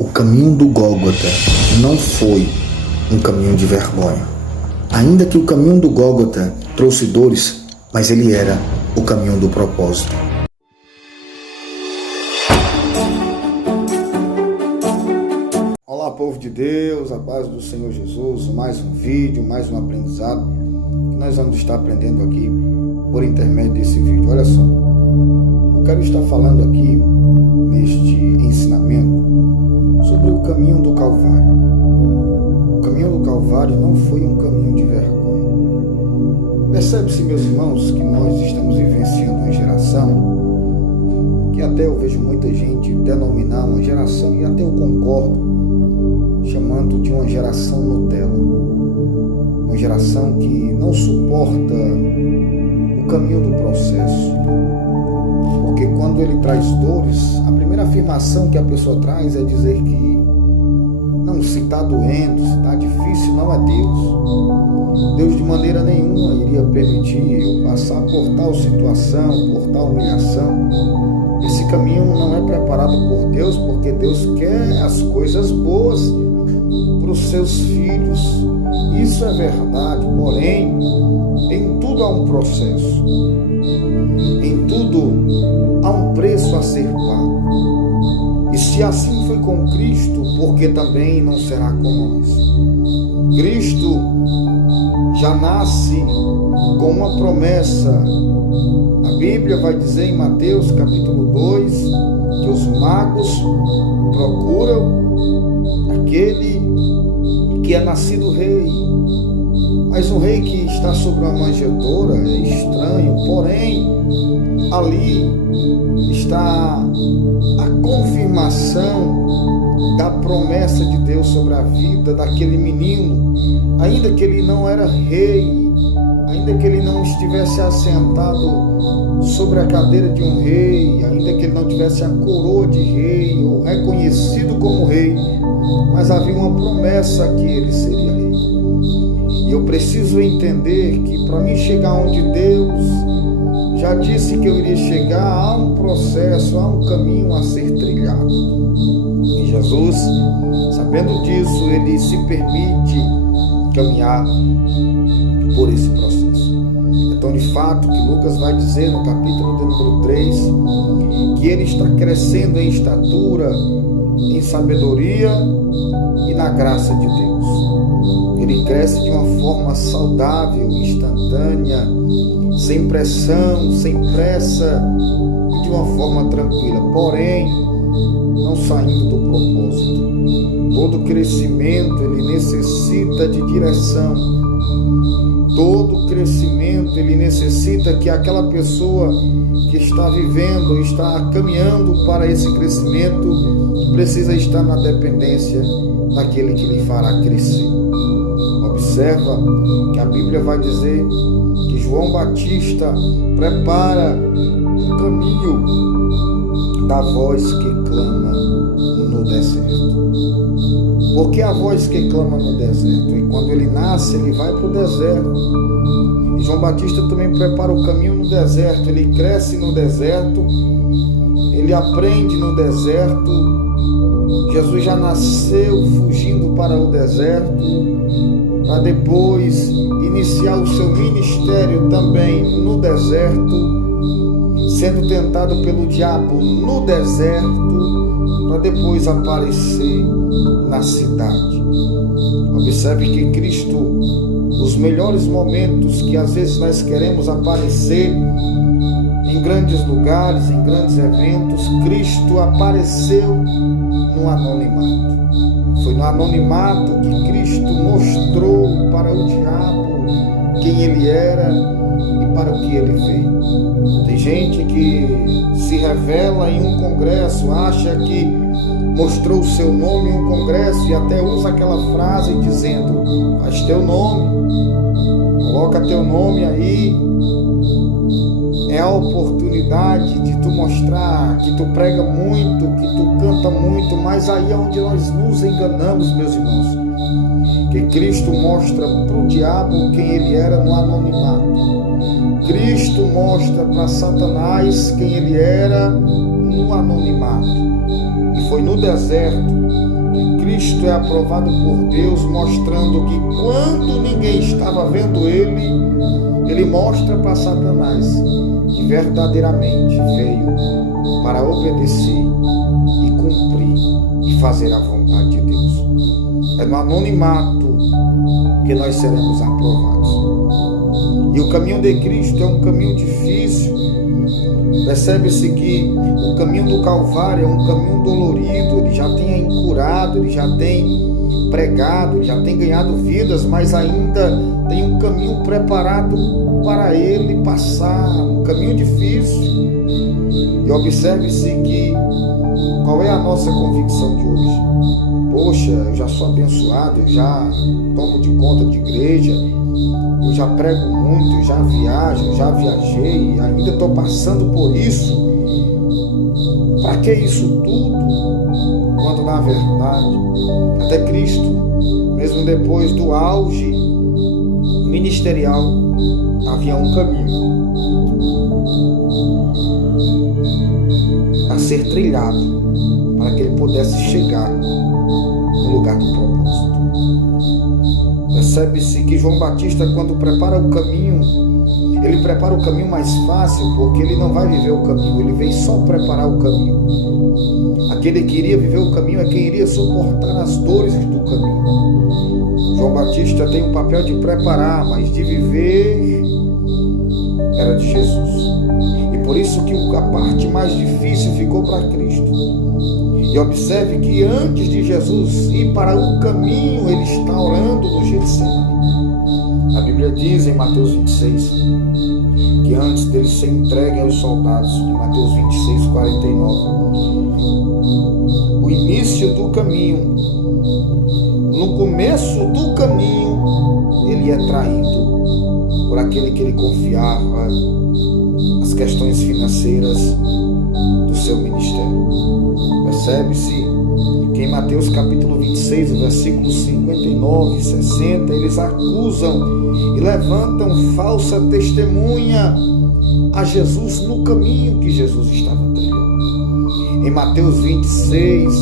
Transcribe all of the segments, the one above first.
O caminho do Gólgota não foi um caminho de vergonha. Ainda que o caminho do Gólgota trouxe dores, mas ele era o caminho do propósito. Olá, povo de Deus, a paz do Senhor Jesus, mais um vídeo, mais um aprendizado que nós vamos estar aprendendo aqui por intermédio desse vídeo. Olha só, eu quero estar falando aqui neste ensinamento sobre o caminho do Calvário. O caminho do Calvário não foi um caminho de vergonha. Percebe-se, meus irmãos, que nós estamos vivenciando uma geração que até eu vejo muita gente denominar uma geração, e até eu concordo, chamando de uma geração Nutella. Uma geração que não suporta o caminho do processo. Porque quando ele traz dores, a primeira afirmação que a pessoa traz é dizer que não, se está doendo, se está difícil, não é Deus. Deus de maneira nenhuma iria permitir eu passar por tal situação, por tal humilhação. Esse caminho não é preparado por Deus, porque Deus quer as coisas boas para os seus filhos. Isso é verdade, porém, em tudo há um processo. Em tudo há um preço a ser pago. E se assim foi com Cristo, porque também não será com nós? Cristo já nasce com uma promessa. A Bíblia vai dizer em Mateus capítulo 2 que os magos procuram aquele que é nascido rei. Mas um rei que está sobre uma manjedoura é estranho, porém ali está a confirmação da promessa de Deus sobre a vida daquele menino, ainda que ele não era rei, ainda que ele não estivesse assentado sobre a cadeira de um rei, ainda que ele não tivesse a coroa de rei ou reconhecido como rei, mas havia uma promessa que ele seria rei. E eu preciso entender que para mim chegar onde Deus já disse que eu iria chegar, há um processo, há um caminho a ser trilhado. E Jesus, sabendo disso, ele se permite caminhar por esse processo. Então, de fato, que Lucas vai dizer no capítulo de número 3, que ele está crescendo em estatura, em sabedoria e na graça de Deus. Ele cresce de uma forma saudável, instantânea, sem pressão, sem pressa e de uma forma tranquila, porém não saindo do propósito. Todo crescimento ele necessita de direção. Todo crescimento ele necessita que aquela pessoa que está vivendo, está caminhando para esse crescimento, precisa estar na dependência daquele que lhe fará crescer. Observa que a Bíblia vai dizer que João Batista prepara o caminho da voz que clama no deserto. Por que a voz que clama no deserto? E quando ele nasce, ele vai para o deserto. E João Batista também prepara o caminho no deserto. Ele cresce no deserto, ele aprende no deserto. Jesus já nasceu fugindo para o deserto, para depois iniciar o seu ministério também no deserto, sendo tentado pelo diabo no deserto, para depois aparecer na cidade. Observe que Cristo, os melhores momentos que às vezes nós queremos aparecer em grandes lugares, em grandes eventos, Cristo apareceu no anonimato. Foi no anonimato que Cristo mostrou para o diabo quem ele era e para o que ele veio. Tem gente que se revela em um congresso, acha que mostrou o seu nome em um congresso e até usa aquela frase dizendo: faz teu nome, coloca teu nome aí. É a oportunidade de tu mostrar que tu prega muito, que tu canta muito, mas aí é onde nós nos enganamos, meus irmãos. Que Cristo mostra para o diabo quem ele era no anonimato. Cristo mostra para Satanás quem ele era no anonimato. E foi no deserto que Cristo é aprovado por Deus, mostrando que quando ninguém estava vendo ele mostra para Satanás que verdadeiramente veio para obedecer e cumprir e fazer a vontade de Deus. É no anonimato que nós seremos aprovados. E o caminho de Cristo é um caminho difícil. Percebe-se que o caminho do Calvário é um caminho dolorido. Ele já tem curado, ele já tem pregado, ele já tem ganhado vidas, mas ainda tem um caminho preparado para ele passar, um caminho difícil. E observe-se que qual é a nossa convicção de hoje? Poxa, eu já sou abençoado, eu já tomo de conta de igreja, eu já prego muito, eu já viajo, eu já viajei, ainda estou passando por isso. Para que isso tudo? Quando na verdade, até Cristo, mesmo depois do auge ministerial, havia um caminho a ser trilhado para que ele pudesse chegar no lugar do propósito. Percebe-se que João Batista, quando prepara o caminho, ele prepara o caminho mais fácil, porque ele não vai viver o caminho, ele veio só preparar o caminho. Aquele que iria viver o caminho é quem iria suportar as dores do caminho. João Batista tem o papel de preparar, mas de viver era de Jesus. E por isso que a parte mais difícil ficou para Cristo. E observe que antes de Jesus ir para o caminho, ele está orando no Getsemane. A Bíblia diz em Mateus 26 que antes dele ser entregue aos soldados, em Mateus 26, 49, o início do caminho, no começo do caminho, ele é traído por aquele que ele confiava as questões financeiras do seu ministério. Percebe-se que em Mateus capítulo 26, versículos 59 e 60, eles acusam e levantam falsa testemunha a Jesus no caminho que Jesus estava trilhando. Em Mateus 26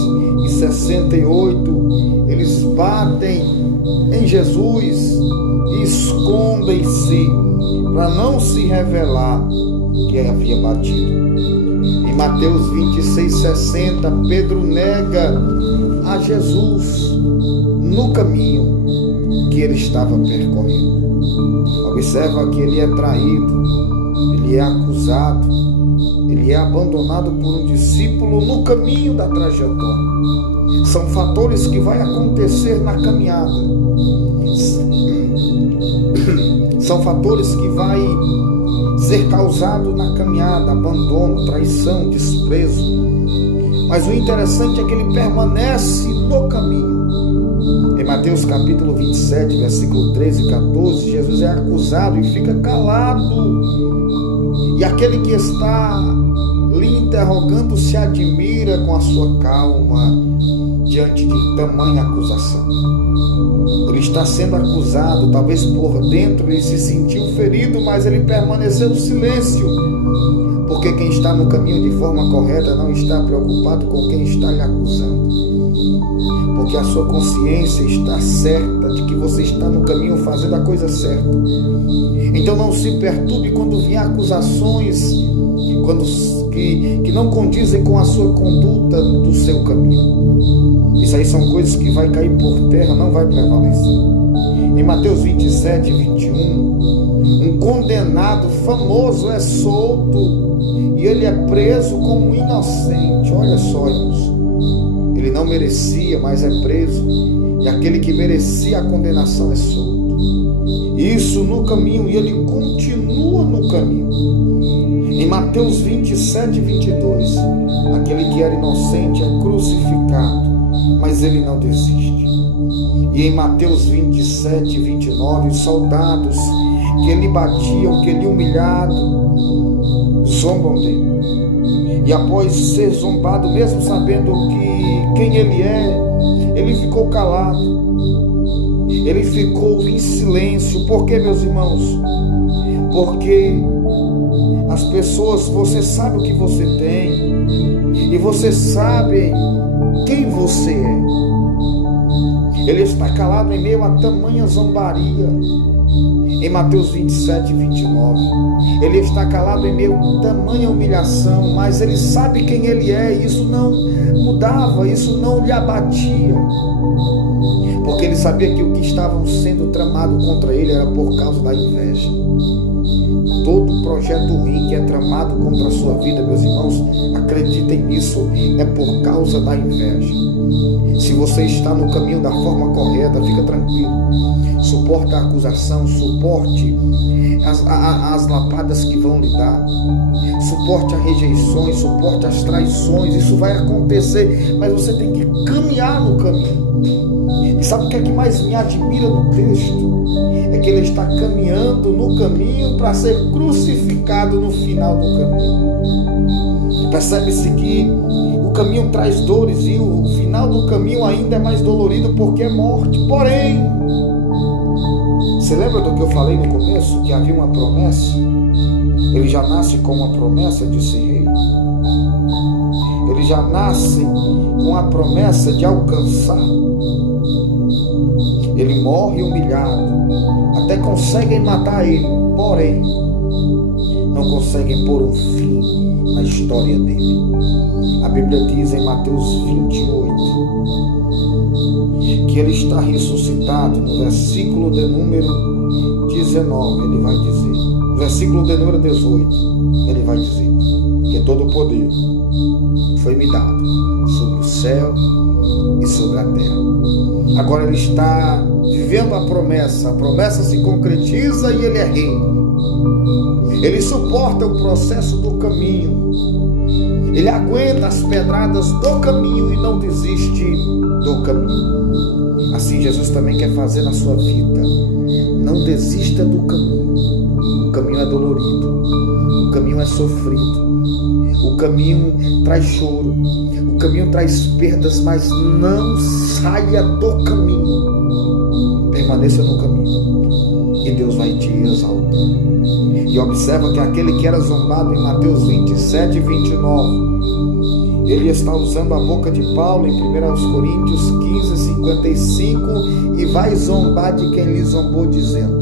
e 68, eles batem em Jesus e escondem-se para não se revelar que havia batido. Em Mateus 26, 60, Pedro nega a Jesus no caminho que ele estava percorrendo. Observa que ele é traído, ele é acusado, ele é abandonado por um discípulo no caminho da trajetória. São fatores que vai acontecer na caminhada. São fatores que vai ser causado na caminhada: abandono, traição, desprezo. Mas o interessante é que ele permanece no caminho. Em Mateus capítulo 27, versículo 13 e 14, Jesus é acusado e fica calado. E aquele que está lhe interrogando se admira com a sua calma diante de tamanha acusação. Ele está sendo acusado, talvez por dentro ele se sentiu ferido, mas ele permaneceu no silêncio, porque quem está no caminho de forma correta não está preocupado com quem está lhe acusando, porque a sua consciência está certa de que você está no caminho fazendo a coisa certa. Então não se perturbe quando vier acusações que não condizem com a sua conduta do seu caminho. Isso aí são coisas que vai cair por terra, não vai prevalecer. Em Mateus 27, 21, um condenado famoso é solto e ele é preso como inocente. Olha só, irmãos, ele não merecia, mas é preso, e aquele que merecia a condenação é solto. Isso no caminho, e ele continua no caminho. Em Mateus 27, 22, aquele que era inocente é crucificado, mas ele não desiste. E em Mateus 27, 29, os soldados que lhe batiam, que lhe humilhado, zombam dele. E após ser zombado, mesmo sabendo quem ele é, ele ficou calado. Ele ficou em silêncio. Por quê, meus irmãos? Porque as pessoas, você sabe o que você tem e você sabe quem você é. Ele está calado em meio a tamanha zombaria. Em Mateus 27, 29, ele está calado em meio a tamanha humilhação, mas ele sabe quem ele é, e isso não mudava, isso não lhe abatia, porque ele sabia que o que estavam sendo tramado contra ele era por causa da inveja. Todo projeto ruim que é tramado contra a sua vida, meus irmãos, acreditem nisso, é por causa da inveja. Se você está no caminho da forma correta, fica tranquilo. Suporte a acusação, suporte as lapadas que vão lhe dar, suporte as rejeições, suporte as traições. Isso vai acontecer, mas você tem que caminhar no caminho. E sabe o que é que mais me admira no texto? É que ele está caminhando no caminho para ser crucificado no final do caminho. Percebe-se que o caminho traz dores e o final do caminho ainda é mais dolorido, porque é morte. Porém, você lembra do que eu falei no começo? Que havia uma promessa. Ele já nasce com uma promessa de ser rei. Ele já nasce com a promessa de alcançar. Ele morre humilhado. Até conseguem matar ele, porém não conseguem pôr um fim na história dele. A Bíblia diz em Mateus 28 que ele está ressuscitado. No versículo de número 19 ele vai dizer, no versículo de número 18 ele vai dizer que todo o poder foi me dado sobre o céu e sobre a terra. Agora ele está vivendo a promessa se concretiza e ele é rei. Ele suporta o processo do caminho, ele aguenta as pedradas do caminho e não desiste do caminho. Assim Jesus também quer fazer na sua vida. Não desista do caminho. O caminho é dolorido, o caminho é sofrido, o caminho traz choro, o caminho traz perdas, mas não saia do caminho. Permaneça no caminho e Deus vai te exaltar. E observa que aquele que era zombado em Mateus 27 e 29, ele está usando a boca de Paulo em 1 Coríntios 15, 55, e vai zombar de quem lhe zombou, dizendo: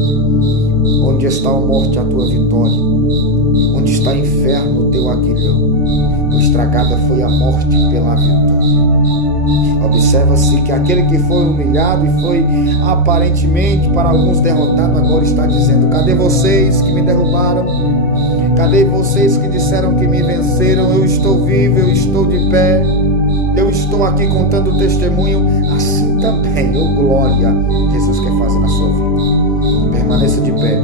onde está a morte, a tua vitória? Onde está inferno, o teu aguilhão? Pois estragada foi a morte pela vitória. Observa-se que aquele que foi humilhado e foi aparentemente para alguns derrotado, agora está dizendo: cadê vocês que me derrubaram? Cadê vocês que disseram que me venceram? Eu estou vivo, eu estou de pé, eu estou aqui contando testemunho. Assim também, glória, Jesus quer fazer na sua vida. Permaneça de pé,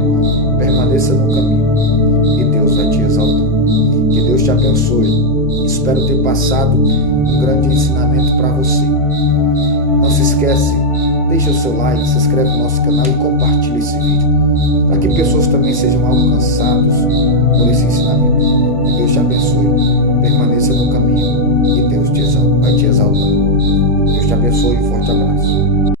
permaneça no caminho e Deus vai te exaltar. Que Deus te abençoe. Espero ter passado um grande ensinamento para você. Não se esquece, deixa o seu like, se inscreve no nosso canal e compartilha esse vídeo, para que pessoas também sejam alcançadas por esse ensinamento. Que Deus te abençoe. Permaneça no caminho e Deus vai te exaltar. Deus te abençoe e um forte abraço.